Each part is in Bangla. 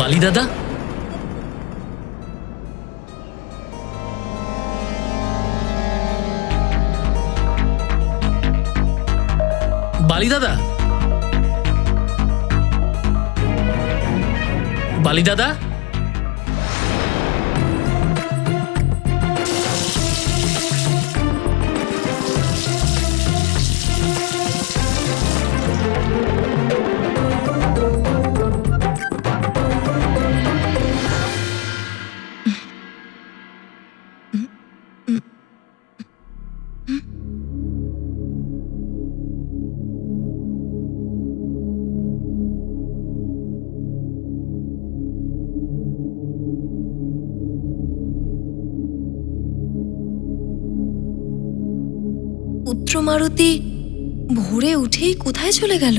বালি দাদা, বালি দাদা, বালি দাদা, পুত্র মারুতি ভোরে উঠেই কোথায় চলে গেল?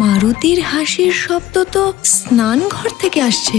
মারুতির হাসির শব্দ তো স্নানঘর থেকে আসছে।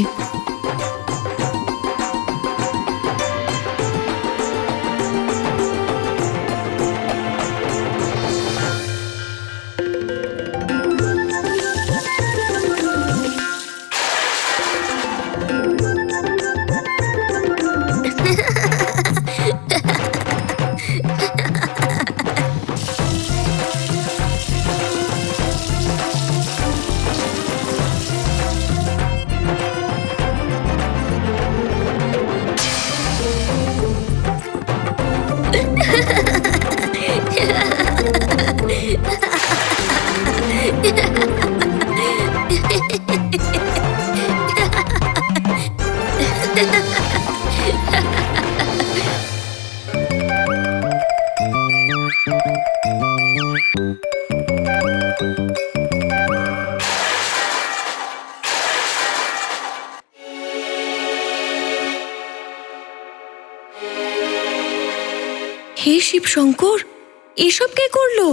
হে শিব শঙ্কর, এসব কে করলো?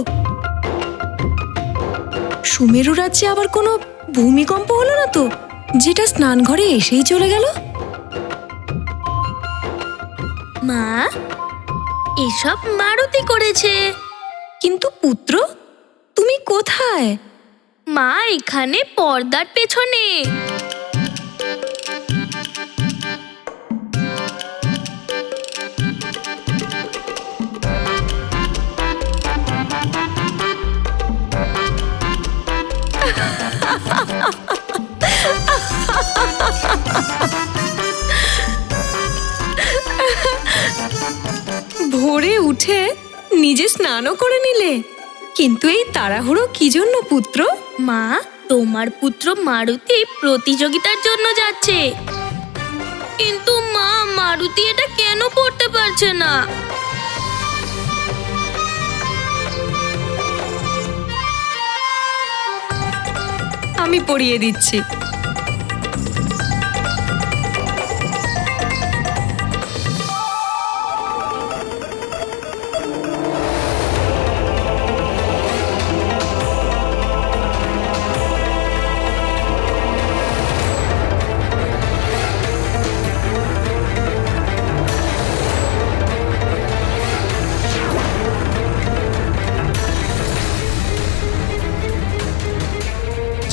সুমেরু রাজ্যে আবার কোনো ভূমিকম্প হলো না তো, যেটা স্নানঘরে এসেই চলে গেল? মা, এসব মারুতি করেছে। কিন্তু পুত্র, তুমি কোথায়? মা এখানে পর্দার পেছনে। ভোরে উঠে নিজে স্নানও করে নিলে, কিন্তু এই তাড়াহুড়ো কি জন্য পুত্র? মা, তোমার পুত্র মারুতি প্রতিযোগিতার জন্য যাচ্ছে। কিন্তু মা, মারুতি এটা কেন পড়তে পারছে না? আমি পড়িয়ে দিচ্ছি।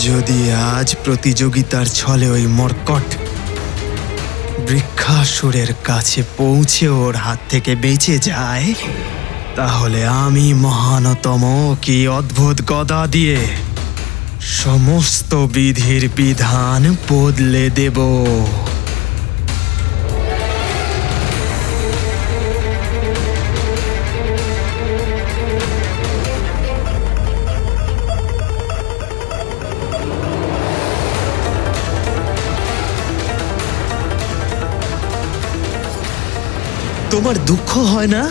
যদি আজ প্রতিযোগিতার ছলে ওই মর্কট বৃক্ষাসুরের কাছে পৌঁছে ওর হাত থেকে বেঁচে যায়, তাহলে আমি মহানতম কি অদ্ভুত গদা দিয়ে সমস্ত বিধির বিধান বদলে দেব। তোমার দুঃখ হয় না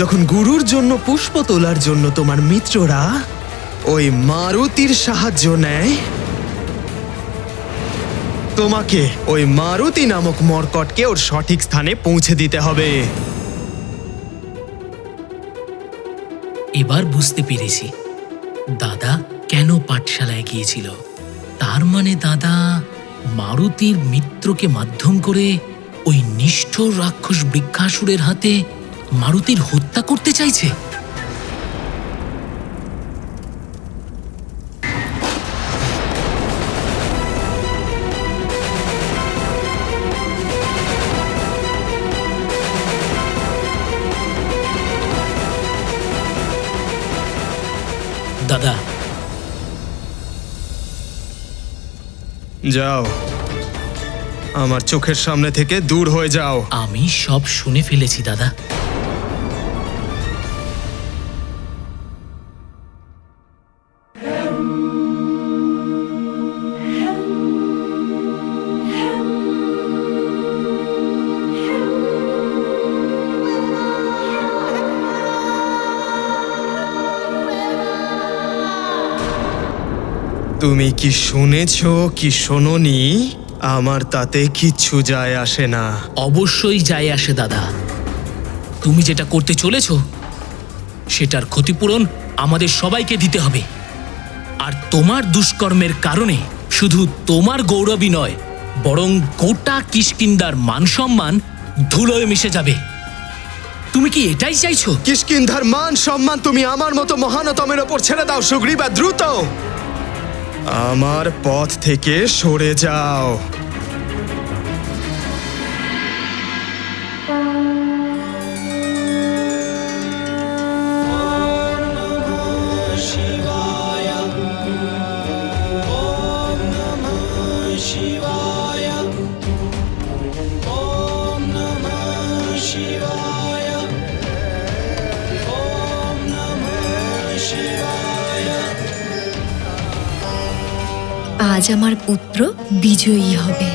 যখন গুরুর জন্য পুষ্প তোলার জন্য তোমার মিত্ররা ওই মারুতির সাহায্য নেয়? তোমাকে ওই মারুতি নামক মর্কটকে ওর সঠিক স্থানে পৌঁছে দিতে হবে। এবার বুঝতে পেরেছি দাদা কেন পাঠশালায় গিয়েছিল। তার মানে দাদা মারুতির মিত্রকে মাধ্যম করে ওই নিষ্ঠুর রাক্ষস বৃক্ষাসুরের হাতে মারুতির হত্যা করতে চাইছে। দাদা, যাও, আমার চোখের সামনে থেকে দূর হয়ে যাও। আমি সব শুনে ফেলেছি দাদা। তুমি কি শুনেছো কি শোনোনি, আমার তাতে কিচ্ছু যায় আসে না। অবশ্যই যায় আসে দাদা। তুমি যেটা করতে চলেছ সেটার ক্ষতিপূরণ আমাদের সবাইকে দিতে হবে। আর তোমার দুষ্কর্মের কারণে শুধু তোমার গৌরবই নয়, বরং গোটা কিষ্কিন্ধার মান সম্মান ধুলোয় মিশে যাবে। তুমি কি এটাই চাইছো? কিষ্কিন্ধার মান সম্মান তুমি আমার মতো মহানতমের ওপর ছেড়ে দাও সুগ্রীবা, দ্রুত আমার পথ থেকে সরে যাও। আজ আমার পুত্র বিজয়ী হবে।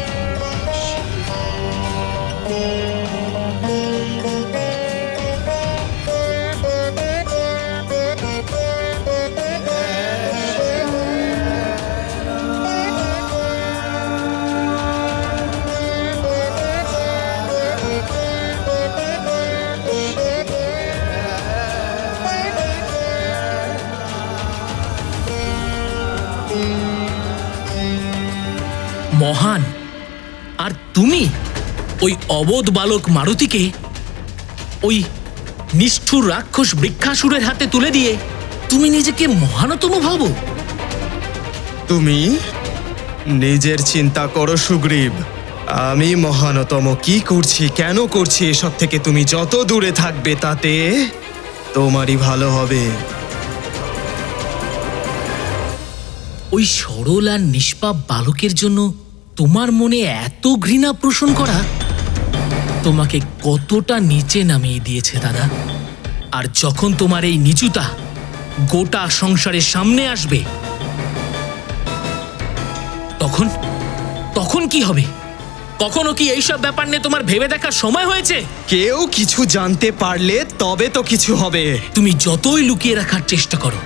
মহান, আর তুমি ওই অবোধ বালক মারুতিকে ওই নিষ্ঠুর রাক্ষস বৃক্ষাসুরের হাতে তুলে দিয়ে তুমি নিজেকে মহানতম ভাবো? তুমি নিজের চিন্তা করো সুগ্রীব। আমি মহানতম কি করছি, কেন করছি, এসব থেকে তুমি যত দূরে থাকবে তাতে তোমারই ভালো হবে। ওই সরল আর নিষ্পাপ বালকের জন্য তোমার মনে এত ঘৃণা পোষণ করা তোমাকে কতটা নিচে নামিয়ে দিয়েছে দাদা। আর যখন তোমার এই নিচুতা গোটা সংসারের সামনে আসবে তখন তখন কি হবে? কখনো কি এইসব ব্যাপার নিয়ে তোমার ভেবে দেখার সময় হয়েছে? কেউ কিছু জানতে পারলে তবে তো কিছু হবে। তুমি যতই লুকিয়ে রাখার চেষ্টা করো,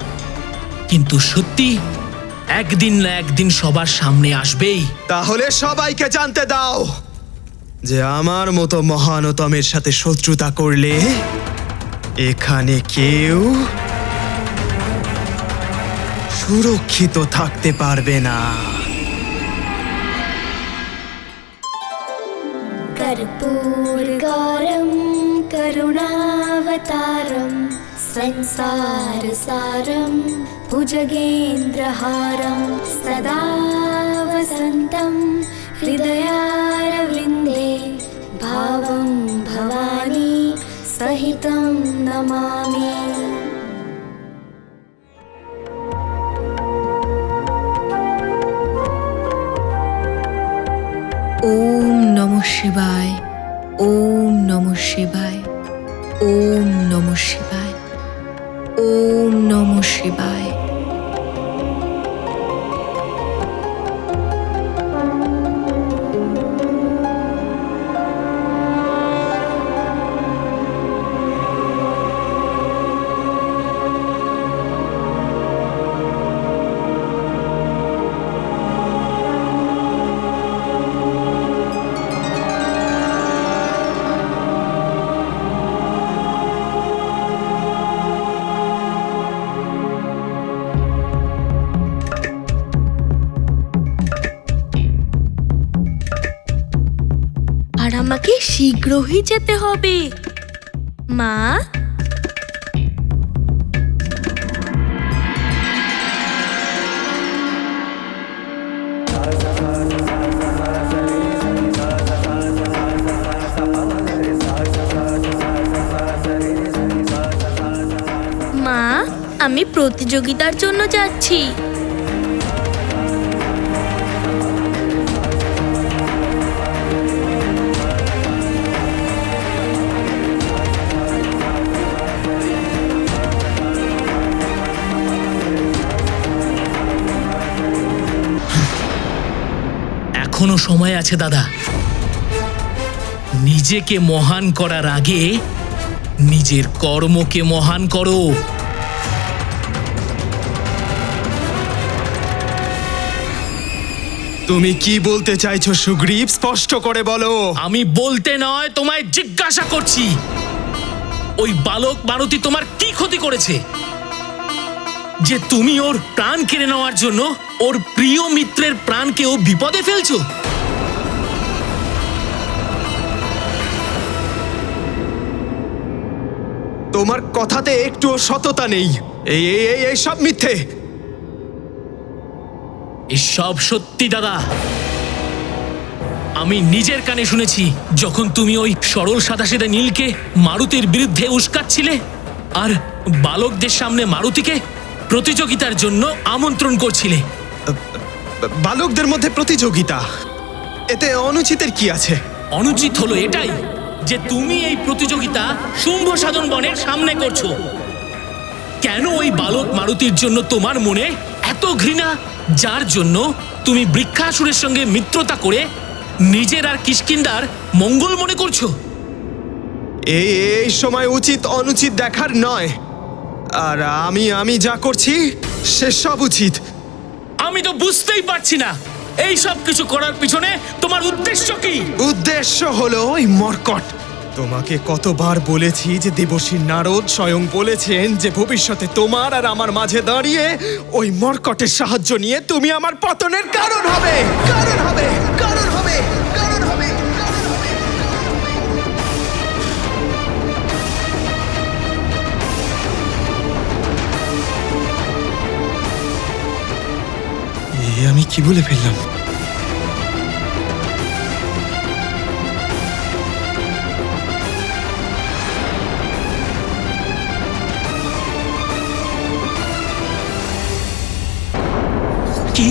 কিন্তু সত্যি একদিন না একদিন সবার সামনে আসবেই। তাহলে সবাইকে জানতে দাও যে আমার মতো মহানতমের সাথে শত্রুতা করলে এখানে কেউ সুরক্ষিত থাকতে পারবে না। कर्पूरगारं करुणावतारं संसारसारं भुजगेन्द्रहारं सदा वसन्तं हृदयारविन्दे भावं भवानी सहितं नमामि। ওম নমঃ শিবায়, ওম নমঃ শিবায়, ওম নমঃ শিবায়, ওম নমঃ শিবায়। আমাকে শীঘ্রই যেতে হবে। মা, মা, আমি প্রতিযোগিতার জন্য যাচ্ছি। এখনো সময় আছে দাদা। নিজেকে মহান করার আগে নিজের কর্মকে মহান করো। তুমি কি বলতে চাইছো সুগ্রীব? স্পষ্ট করে বলো। আমি বলতে নয়, তোমায় জিজ্ঞাসা করছি, ওই বালক মারুতি তোমার কি ক্ষতি করেছে যে তুমি ওর প্রাণ কেড়ে নেওয়ার জন্য ওর প্রিয় মিত্রের প্রাণকেও বিপদে ফেলছো? তোমার কথাতে একটুও সততা নেই। এই সব মিথ্যে। এসব সত্যি দাদা। আমি নিজের কানে শুনেছি যখন তুমি ওই সরল সাদাসিধে নীলকে মারুতির বিরুদ্ধে উস্কাচ্ছিলে আর বালকদের সামনে মারুতিকে প্রতিযোগিতার জন্য আমন্ত্রণ করছিলে। বালকদের মধ্যে প্রতিযোগিতা, এতে অনুচিতের কি আছে? অনুচিত হলো এটাই যে তুমি এই প্রতিযোগিতা শুম্ভ সাধন বনের সামনে করছো। কেন ওই বালক মারুতির জন্য তোমার মনে এত ঘৃণা, যার জন্য তুমি বৃক্ষাসুরের সঙ্গে মিত্রতা করে নিজের আর কিষ্কিন্ধার মঙ্গল মনে করছো? এই সময় উচিত অনুচিত দেখার নয়। আর আমি যা করছি সেসব উচিত। আমি তো বুঝতেই পারছি না এই সব কিছু করার পিছনে তোমার উদ্দেশ্য কি? উদ্দেশ্য হলো ওই মর্কট। তোমাকে কতবার বলেছি যে দেবর্ষী নারদ স্বয়ং বলেছেন যে ভবিষ্যতে তোমার আর আমার মাঝে দাঁড়িয়ে ওই মর্কটের সাহায্য নিয়ে তুমি আমার পতনের কারণ হবে। কারণ হবে, কারণ হবে, কারণ হবে, কারণ হবে। আমি কি বলে ফেললাম? কি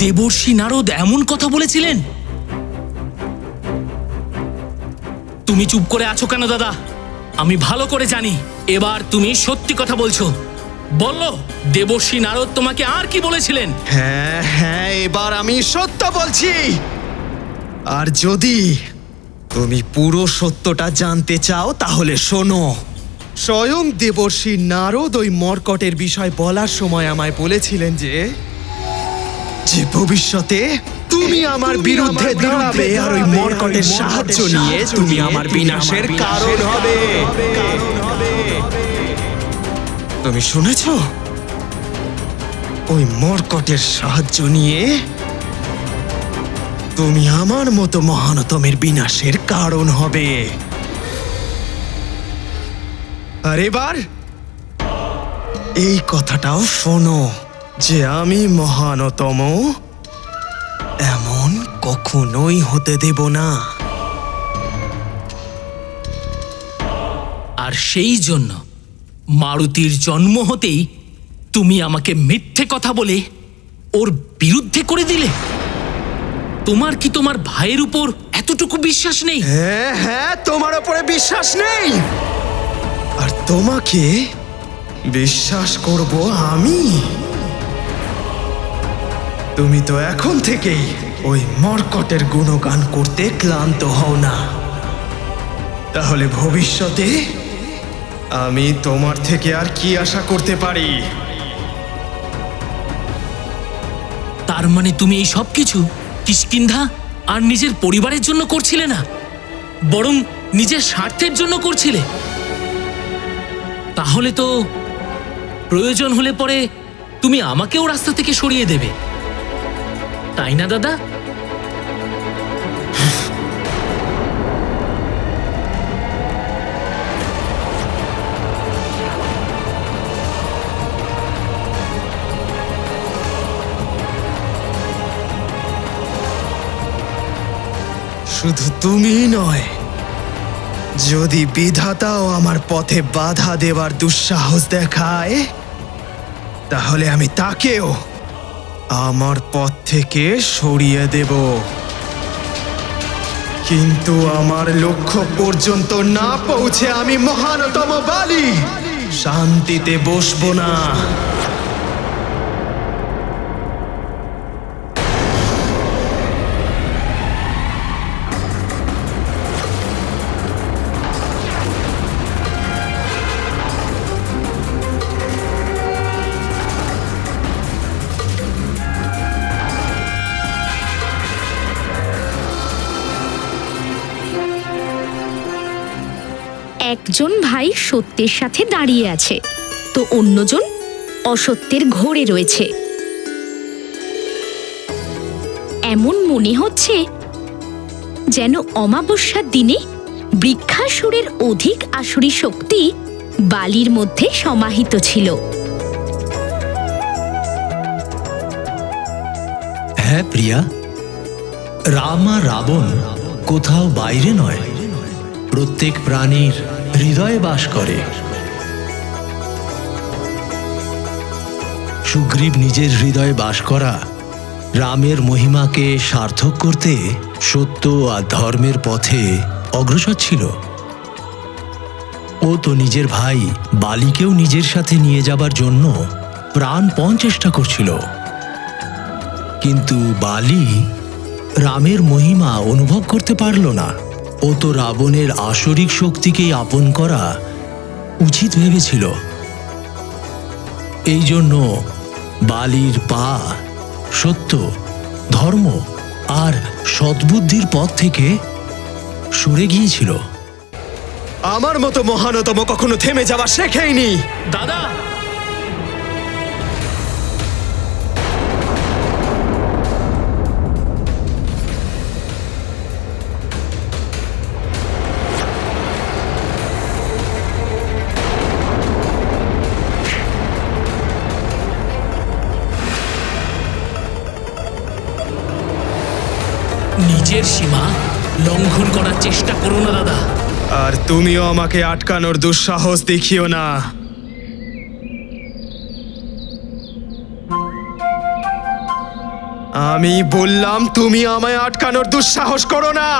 দেবর্ষী নারদ এমন কথা বলেছিলেন? তুমি চুপ করে আছো কেন দাদা? আমি ভালো করে জানি এবার তুমি সত্যি কথা বলছো। বলো, দেবর্ষী নারদ তোমাকে আর কি বলেছিলেন? হ্যাঁ, এবার আমি সত্য বলছি। আর যদি তুমি পুরো সত্যটা জানতে চাও তাহলে শোনো। স্বয়ং দেবর্ষী নারদ ওই মর্কটের বিষয় বলার সময় আমায় বলেছিলেন যে ভবিষ্যতে তুমি আমার বিরুদ্ধে দাঁড়াবে আর ওই মর্কটের সাহায্য নিয়ে তুমি আমার বিনাশের কারণ হবে। তুমি শুনেছ? ওই মর্কটের সাহায্য নিয়ে তুমি আমার মতো মহানতমের বিনাশের কারণ হবে। আর এবার এই কথাটাও শোনো যে আমি মহানতম এমন কখনোই হতে দেব না। আর সেই জন্য মারুতির জন্ম হতেই তুমি আমাকে মিথ্যে কথা বলে ওর বিরুদ্ধে করে দিলে। তোমার কি তোমার ভাইয়ের উপর এতটুকু বিশ্বাস নেই? হ্যাঁ, তোমার উপরে বিশ্বাস নেই। আর তোমাকে বিশ্বাস করব আমি। তুমি তো এখন থেকেই ওই মর্কটের গুণগান করতে ক্লান্ত হও না। তাহলে ভবিষ্যতে আমি তোমার থেকে আর কি আশা করতে পারি? তার মানে তুমি এই সব কিছু কিষ্কিন্ধা আর নিজের পরিবারের জন্য করছিলে না, বরং নিজের স্বার্থের জন্য করছিলে। তাহলে তো প্রয়োজন হলে পরে তুমি আমাকেও রাস্তা থেকে সরিয়ে দেবে, তাই না দাদা? শুধু তুমিই নয়, যদি বিধাতাও আমার পথে বাধা দেওয়ার দুঃসাহস দেখায়, তাহলে আমি তাকেও আমার পথ থেকে সরিয়ে দেব। কিন্তু আমার লক্ষ্য পর্যন্ত না পৌঁছে আমি মহানতম বালি শান্তিতে বসবো না। একজন ভাই সত্যের সাথে দাঁড়িয়ে আছে, তো অন্যজন অসত্যের ঘোরে রয়েছে। এমন মনে হচ্ছে যেন অমাবস্যার দিনে বৃক্ষাসুরের অধিক আসুরি শক্তি বালির মধ্যে সমাহিত ছিল। হ্যাঁ প্রিয়া, রাম আর রাবণ কোথাও বাইরে নয়, প্রত্যেক প্রাণীর হৃদয়ে বাস করে। সুগ্রীব নিজের হৃদয়ে বাস করা রামের মহিমাকে সার্থক করতে সত্য আর ধর্মের পথে অগ্রসর ছিল। ও তো নিজের ভাই বালিকেও নিজের সাথে নিয়ে যাবার জন্য প্রাণপণ চেষ্টা করছিল, কিন্তু বালি রামের মহিমা অনুভব করতে পারল না। ও তো রাবণের আসরিক শক্তিকেই আপন করা উচিত ভেবেছিল। এই জন্য বালির পা সত্য, ধর্ম আর সদ্বুদ্ধির পথ থেকে সরে গিয়েছিল। আমার মতো মহানতম কখনো থেমে যাওয়া শেখেইনি। দাদা, নিজের সীমা লঙ্ঘন করার চেষ্টা করো না দাদা। আর তুমিও আমাকে আটকানোর দুঃসাহস দেখিও না। আমি বললাম তুমি আমায় আটকানোর দুঃসাহস করো না।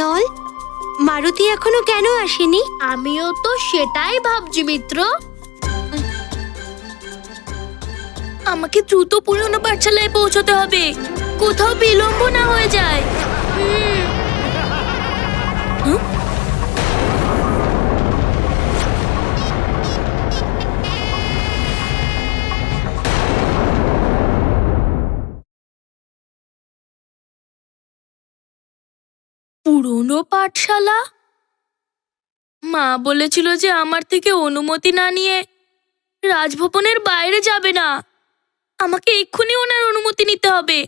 নল, মারুতি এখনো কেন আসেনি? আমিও তো সেটাই ভাবছি মিত্র। আমাকে দ্রুত পুরনো পাঠশালায় পৌঁছতে হবে, কোথাও বিলম্ব না হয়ে যায়। পুরনো পাঠশালা? মা বলেছিল যে আমার থেকে অনুমতি না নিয়ে রাজভবনের বাইরে যাবে না। আমাকে এক্ষুনি ওনার অনুমতি নিতে হবে।